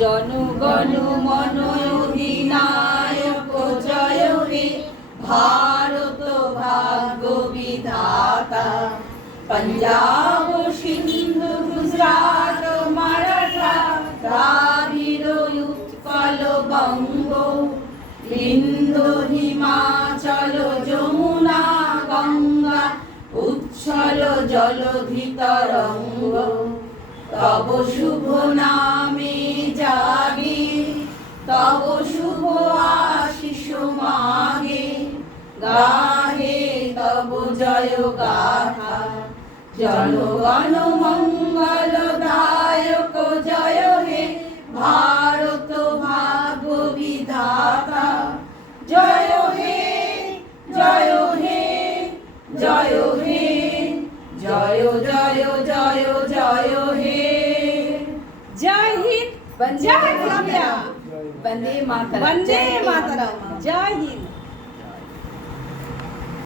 জনগণ মন অধিনায়ক জয় হে ভারত ভাগ্য বিধাতা। পঞ্জাব সিন্ধু গুজরাট মারাঠা দ্রাবিড় উৎকল বঙ্গ বিন্ধ্য হিমাচল যমুনা গঙ্গা উচ্ছল জলধি তরঙ্গ। তব শুভ নামে জাগে তব শুভ আশিস মাগে গাহে তব জয় গাথা। জনগণ মঙ্গল দায়ক জয় হে ভারত ভাগ্য বিধাতা। জয় হে জয় হে জয় হে জয় জয় জয় জয় হে। জয় হিন্দ, বন্দে জয় মাতরম। মাতরম, বন্দে মাতরম। বন্দে মাতরম, জয় হিন্দ।